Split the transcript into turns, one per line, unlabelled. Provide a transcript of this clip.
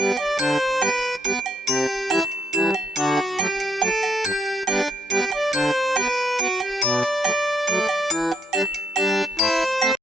you